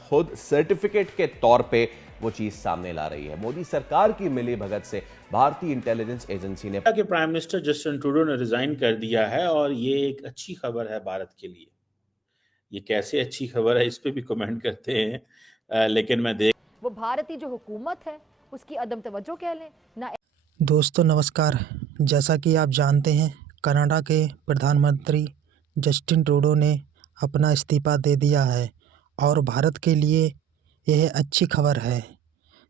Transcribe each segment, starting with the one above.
खुद सर्टिफिकेट के तौर पे वो चीज सामने ला रही है। मोदी सरकार की मिली भगत से भारतीय इंटेलिजेंस एजेंसी ने कि प्राइम मिनिस्टर जस्टिन ट्रूडो ने रिजाइन कर दिया है और ये एक अच्छी खबर है भारत के लिए। ये कैसे अच्छी खबर है इस पे भी कमेंट करते हैं, लेकिन मैं देख वो भारतीय जो हुकूमत है उसकी अदम तवज्जो कह लें ना। दोस्तों नमस्कार। जैसा कि आप जानते हैं, कनाडा के प्रधानमंत्री जस्टिन ट्रूडो ने अपना इस्तीफ़ा दे दिया है और भारत के लिए यह अच्छी खबर है।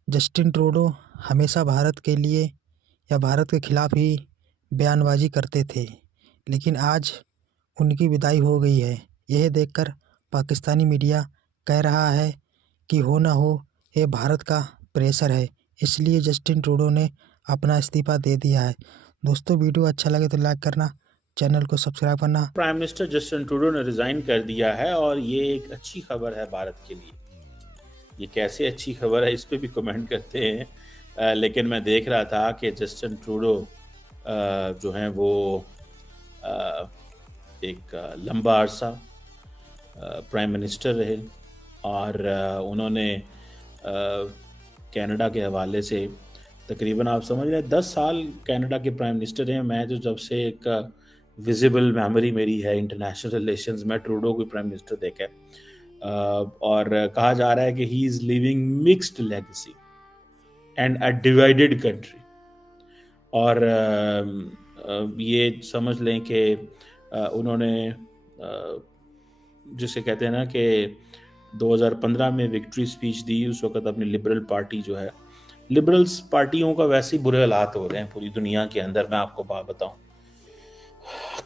जस्टिन ट्रूडो हमेशा भारत के लिए या भारत के खिलाफ़ ही बयानबाजी करते थे, लेकिन आज उनकी विदाई हो गई है। यह देखकर पाकिस्तानी मीडिया कह रहा है कि हो ना हो ये भारत का प्रेशर है, इसलिए जस्टिन ट्रूडो ने अपना इस्तीफ़ा दे दिया है। दोस्तों वीडियो अच्छा लगे तो लाइक करना, चैनल को सब्सक्राइब करना। प्राइम मिनिस्टर जस्टिन ट्रूडो ने रिजाइन कर दिया है और ये एक अच्छी खबर है भारत के लिए। ये कैसे अच्छी खबर है इस पे भी कमेंट करते हैं, लेकिन मैं देख रहा था कि जस्टिन ट्रूडो जो हैं वो एक लंबा अरसा प्राइम मिनिस्टर रहे और उन्होंने कनाडा के हवाले से तकरीबन आप समझ रहे हैं 10 साल कनाडा के प्राइम मिनिस्टर हैं। मैं तो जब से एक विजिबल मेमोरी मेरी है इंटरनेशनल रिलेशंस में ट्रूडो को प्राइम मिनिस्टर देखा और कहा जा रहा है कि he is living mixed legacy and a divided country. और ये समझ लें कि उन्होंने जिसे कहते हैं ना कि 2015 में विक्ट्री स्पीच दी। उस वक्त अपनी लिबरल पार्टी जो है, लिबरल्स पार्टियों का वैसे ही बुरे हालात हो रहे हैं पूरी दुनिया के अंदर। मैं आपको बात बताऊं,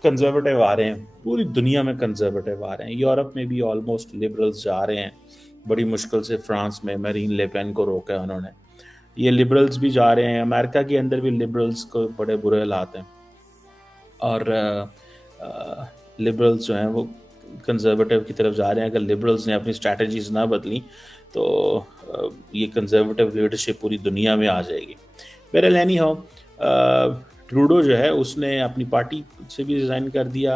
कंजर्वेटिव आ रहे हैं, पूरी दुनिया में कंजर्वेटिव आ रहे हैं। यूरोप में भी ऑलमोस्ट लिबरल्स जा रहे हैं। बड़ी मुश्किल से फ्रांस में मैरीन ले पेन को रोका है उन्होंने। ये लिबरल्स भी जा रहे हैं। अमेरिका के अंदर भी लिबरल्स को बड़े बुरे हालात हैं और लिबरल्स जो हैं वो कंजर्वेटिव की तरफ जा रहे हैं। अगर लिबरल्स ने अपनी स्ट्रैटेजीज ना बदली तो ये कंजर्वेटिव लीडरशिप पूरी दुनिया में आ जाएगी। बहरहाल एनी हाउ, ट्रूडो जो है उसने अपनी पार्टी से भी रिज़ाइन कर दिया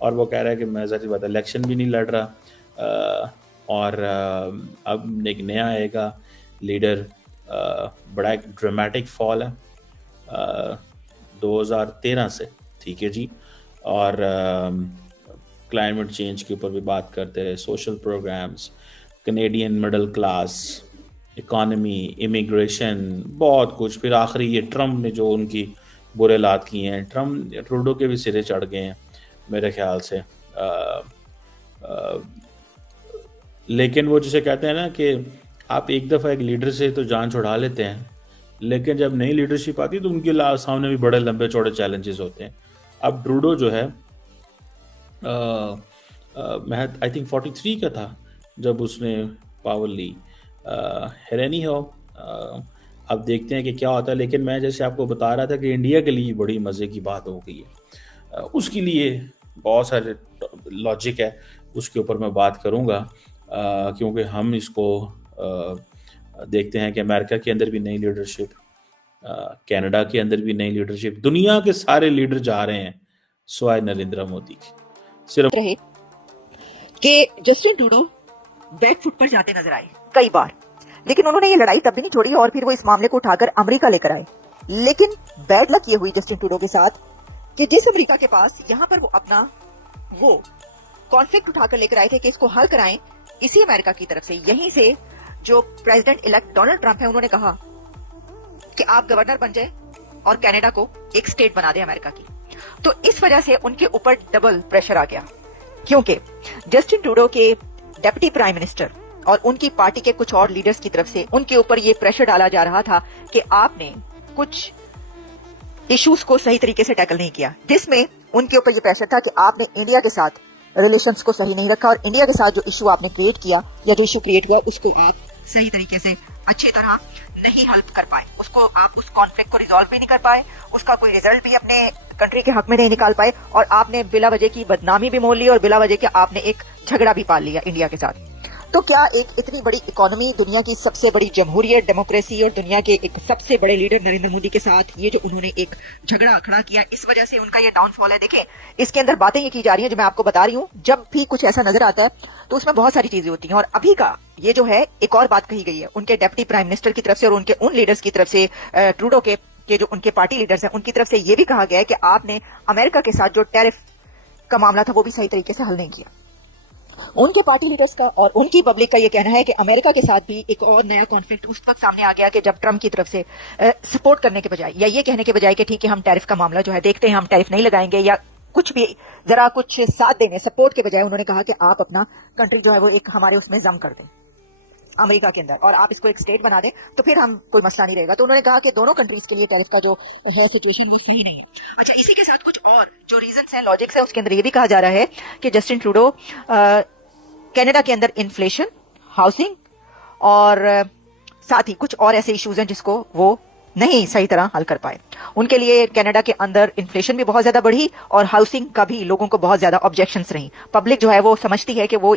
और वो कह रहा है कि मैं ज़ाहिर बात है इलेक्शन भी नहीं लड़ रहा और अब एक नया आएगा लीडर। बड़ा एक ड्रामेटिक फॉल है 2013 से, ठीक है जी। और क्लाइमेट चेंज के ऊपर भी बात करते रहे, social programmes, Canadian middle class, economy, immigration, बहुत कुछ। फिर आखिरी ये ट्रम्प ने जो उनकी बुरे हालात किए हैं, ट्रम्प ट्रूडो के भी सिरे चढ़ गए हैं मेरे ख्याल से। लेकिन वो जिसे कहते हैं ना कि आप एक दफ़ा एक लीडर से तो जान छुड़ा लेते हैं, लेकिन जब नई लीडरशिप आती है तो उनके सामने भी बड़े लंबे चौड़े चैलेंजेस होते हैं। अब ट्रूडो जो है मैं आई थिंक 43 का था जब उसने पावर ली। हैरानी हो, अब देखते हैं कि क्या होता है। लेकिन मैं जैसे आपको बता रहा था कि इंडिया के लिए बड़ी मज़े की बात हो गई है। उसके लिए बहुत सारे लॉजिक है, उसके ऊपर मैं बात करूँगा क्योंकि हम इसको देखते हैं कि अमेरिका के अंदर भी नई लीडरशिप, कनाडा के अंदर भी नई लीडरशिप, दुनिया के सारे लीडर जा रहे हैं सिवाय नरेंद्र मोदी के। सिर्फ रहे कि जस्टिन ट्रूडो बैकफुट पर जाते नजर आए कई बार, लेकिन उन्होंने ये लड़ाई तब भी नहीं छोड़ी और फिर वो इस मामले को उठाकर अमेरिका लेकर आए। लेकिन बैड लक ये हुई जस्टिन ट्रूडो के साथ कि जिस अमेरिका के पास यहाँ पर वो अपना वो कॉन्फ्लिक्ट उठाकर लेकर आए थे कि इसको हल कराएं, इसी अमेरिका की तरफ से, यहीं से जो प्रेसिडेंट इलेक्ट डोनाल्ड ट्रंप है, उन्होंने कहा कि आप गवर्नर बन जाए और कनाडा को एक स्टेट बना दे अमेरिका की। तो इस वजह से उनके ऊपर डबल प्रेशर आ गया, क्योंकि जस्टिन ट्रूडो के डेप्यूटी प्राइम मिनिस्टर और उनकी पार्टी के कुछ और लीडर्स की तरफ से उनके ऊपर ये प्रेशर डाला जा रहा था कि आपने कुछ इश्यूज को सही तरीके से टैकल नहीं किया, जिसमें उनके ऊपर ये प्रेशर था कि आपने इंडिया के साथ रिलेशंस को सही नहीं रखा और इंडिया के साथ जो इशू आपने क्रिएट किया या जो इशू क्रिएट हुआ उसको आप सही तरीके से अच्छी तरह नहीं हल कर पाए, उसको आप उस कॉन्फ्लिक्ट को रिजॉल्व भी नहीं कर पाए, उसका कोई रिजल्ट भी अपने कंट्री के हक में नहीं निकाल पाए और आपने बिला वजह की बदनामी भी मोल ली और बिला वजह के आपने एक झगड़ा भी पाल लिया इंडिया के साथ। तो क्या एक इतनी बड़ी इकोनॉमी, दुनिया की सबसे बड़ी जमहूरियत, डेमोक्रेसी और दुनिया के एक सबसे बड़े लीडर नरेंद्र मोदी के साथ ये जो उन्होंने एक झगड़ा खड़ा किया, इस वजह से उनका ये डाउनफॉल है। देखें, इसके अंदर बातें ये की जा रही हैं जो मैं आपको बता रही हूँ। जब भी कुछ ऐसा नजर आता है तो उसमें बहुत सारी चीजें होती हैं, और अभी का ये जो है एक और बात कही गई है उनके डिप्टी प्राइम मिनिस्टर की तरफ से और उनके उन लीडर्स की तरफ से, ट्रूडो के जो उनके पार्टी लीडर्स हैं उनकी तरफ से ये भी कहा गया है कि आपने अमेरिका के साथ जो टैरिफ का मामला था वो भी सही तरीके से हल नहीं किया। उनके पार्टी लीडर्स का और उनकी पब्लिक का ये कहना है कि अमेरिका के साथ भी एक और नया कॉन्फ्लिक्ट उस वक्त सामने आ गया कि जब ट्रंप की तरफ से सपोर्ट करने के बजाय या ये कहने के बजाय कि ठीक है हम टैरिफ का मामला जो है देखते हैं, हम टैरिफ नहीं लगाएंगे या कुछ भी जरा कुछ साथ देने, सपोर्ट के बजाय उन्होंने कहा कि आप अपना कंट्री जो है वो एक हमारे उसमें जम कर दें अमेरिका के अंदर, और आप इसको एक स्टेट बना दें तो फिर हम कोई मसला नहीं रहेगा। तो उन्होंने कहा कि दोनों कंट्रीज के लिए टैरिफ का जो है सिचुएशन वो सही नहीं है। अच्छा, इसी के साथ कुछ और जो रीजंस हैं, लॉजिक्स है, उसके अंदर ये भी कहा जा रहा है कि जस्टिन ट्रूडो कनाडा के अंदर इन्फ्लेशन, हाउसिंग और साथ ही कुछ और ऐसे इश्यूज हैं जिसको वो नहीं सही तरह हल कर पाए। उनके लिए कनाडा के अंदर इन्फ्लेशन भी बहुत ज्यादा बढ़ी और हाउसिंग का भी लोगों को बहुत ज्यादा ऑब्जेक्शंस रही। पब्लिक जो है वो समझती है कि वो